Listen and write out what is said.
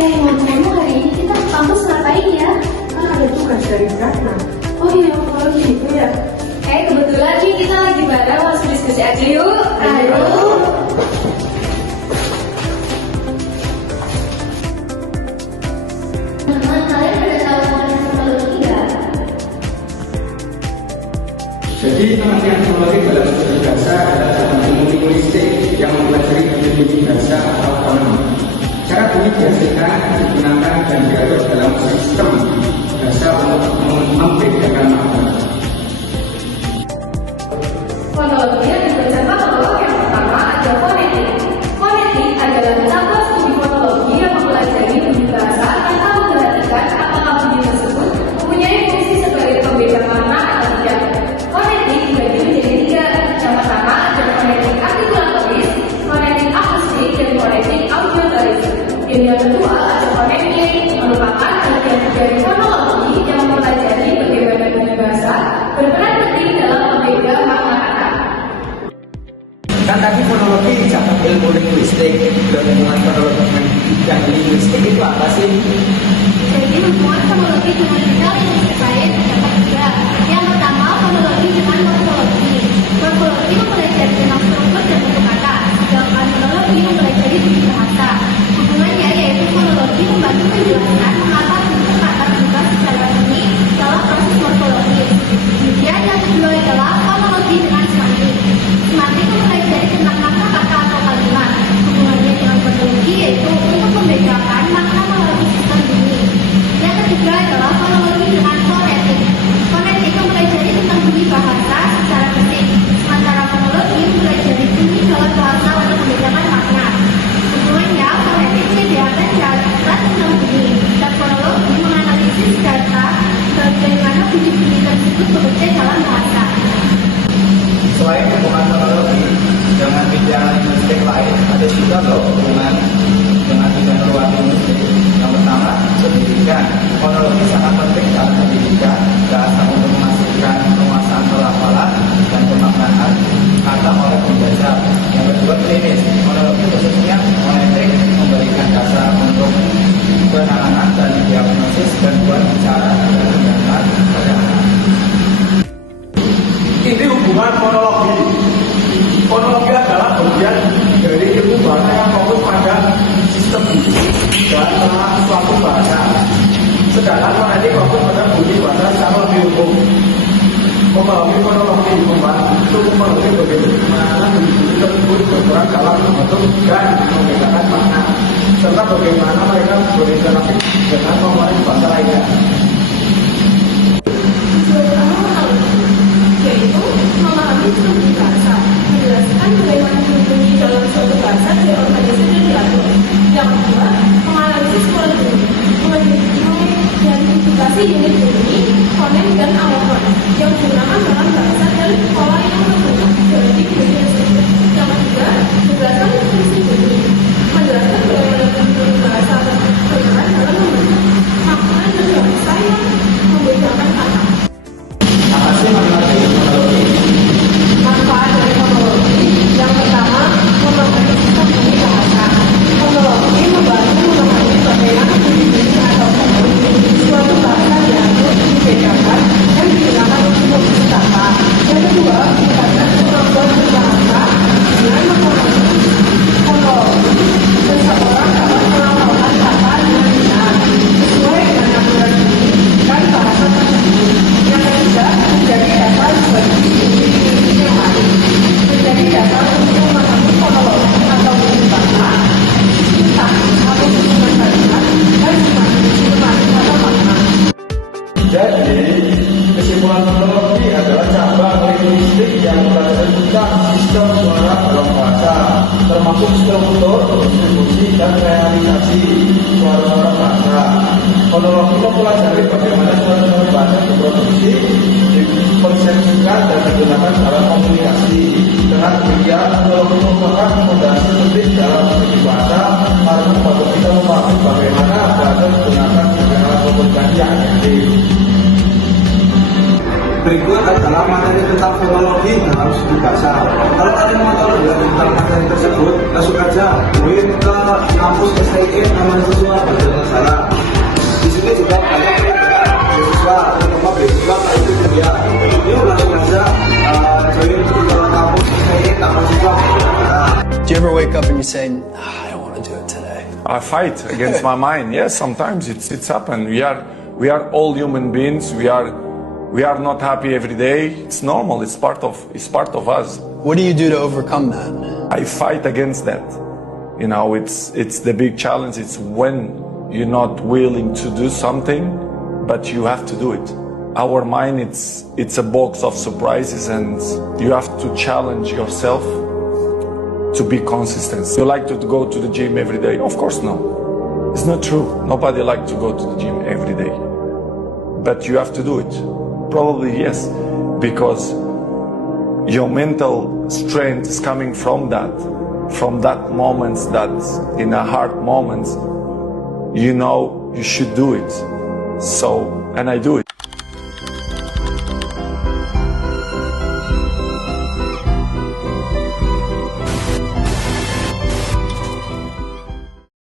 Ngomong-ngomong hari ini kita ke kampus ngapain ya? Kan ada tugas dari Ratna. Oh iya, kalau gitu ya. Kebetulan nih kita lagi bareng, langsung diskusi aja yuk. Ayo. Teman-teman, kalian udah tahu mengenai teknologi nggak? Jadi pengertian teknologi dalam studi bahasa adalah dalam ilmu linguistik yang mempelajari definisi bahasa atau fonem. Cara bunyi dihasilkan, digunakan dan diatur dalam sistem bahasa untuk membedakan makna. Fonologi yang dibaca fonolog yang pertama ada fonetik. Fonetik adalah cabang studi fonologi yang mempelajari bunyi bahasa tanpa memperhatikan apakah bunyi tersebut mempunyai fungsi sebagai pembeda makna atau tidak. Fonetik dibagi menjadi tiga. Yang pertama ada fonetik artikulatoris, fonetik akustik, dan fonetik audiotoris. Dan yang kedua ada fonetik, merupakan bagian dari fonologi yang mempelajari bagaimana bunyi bahasa berperan penting dalam pembeda makna kata. Kan tadi fonologi dicakup ilmu linguistik, dan hubungan fonologi dan linguistik itu apa sih? Jadi hubungan fonologi dengan bidang ilmu lain dapat juga. Yang pertama, fonologi dengan morfologi. Morfologi mempelajari tentang struktur dan bentuk kata, sedangkan fonologi mempelajari bunyi bahasa. Hubungannya yaitu fonologi membantu menjelaskan mengapa bentuk kata berubah secara bunyi dalam proses morfologi. Kemudian yang kedua adalah fonologi dengan semantik. Semantik mempelajari tentang makna kata atau kalimat. Hubungannya dengan fonologi yaitu untuk membedakan makna melalui sistem bunyi. Yang ketiga adalah fonologi dengan fonetik. Fonetik mempelajari tentang bunyi bahasa secara fisik, sementara fonologi mempelajari bunyi dalam bahasa untuk membedakan makna. Hubungannya, fonetik menyediakan data tentang bunyi, dan fonologi menganalisis data bagaimana bunyi-bunyi tersebut bekerja dalam bahasa. Selain hubungan fonologi dengan bidang linguistik lain, ada juga loh hubungan dengan bidang luar linguistik. Yang pertama, pendidikan. Fonologi sangat penting dalam pendidikan bahasa untuk memastikan penguasaan pelafalan dan pemaknaan kata oleh pembelajar. Yang kedua, klinis. Fonologi khususnya fonetik memberikan dasar untuk penanganan dan diagnosis gangguan bicara dan pendengaran pada anak. Ini hubungan fonologi. Fonologi adalah bagian dari ilmu bahasa yang fokus pada sistem bunyi dan suatu bahasa. Sedangkan fonetik fokus pada bunyi bahasa secara lebih umum. Memahami fonologi membantu mengerti bagaimana bunyi tersebut berperan dalam membentuk dan membedakan makna, serta bagaimana mereka berinteraksi dengan komponen bahasa lainnya. Yaitu memahami struktur bahasa, menjelaskan bagaimana bunyi dalam suatu bahasa terorganisasi dan diatur. Yang kedua, menganalisis pola bunyi, mengidentifikasi unit bunyi, fonem dan alofon yang digunakan dalam bahasa dan pola yang berbentuk dari bunyi tersebut. Yang ketiga, menjelaskan fungsi bunyi, menjelaskan bagaimana bunyi bahasa berperan dalam membentuk makna dan bahasa yang membedakan kata. Apa sih manfaat dari fonologi? Manfaat dari fonologi yang pertama, memahami sistem bunyi bahasa. Fonologi membantu memahami bagaimana bunyi-bunyi atau fonem suatu bahasa diatur, dibedakan, dan digunakan untuk membentuk kata. Yang kedua, struktur, distribusi, dan realisasi suara-suara bahasa. Fonologi mempelajari bagaimana suara-suara bahasa diproduksi, dipersepsikan, dan digunakan dalam komunikasi. Dengan demikian, fonologi merupakan fondasi penting dalam studi bahasa karena membantu kita memahami bagaimana bahasa digunakan sebagai alat komunikasi yang efektif. Berikut adalah materi tentang fonologi dalam studi bahasa. Kalau kalian mau tahu lebih tentang materi tersebut, langsung aja join ke kampus STIN Taman Siswa Banjarnegara. Di sini juga banyak beasiswa, terutama beasiswa itu kuliah. Yuk langsung aja join ke kampus STIN Taman Siswa Banjarnegara. Do you ever wake up and you say, I don't want to do it today? I fight against my mind. Yes, sometimes it's happened. We are all human beings. We are not happy every day. It's normal. It's part of us. What do you do to overcome that? I fight against that. You know, it's the big challenge. It's when you're not willing to do something, but you have to do it. Our mind, it's a box of surprises, and you have to challenge yourself to be consistent. You like to go to the gym every day? Of course no. It's not true. Nobody likes to go to the gym every day. But you have to do it. Probably yes, because your mental strength is coming from that moments that in a hard moments, you know you should do it. So, and I do it.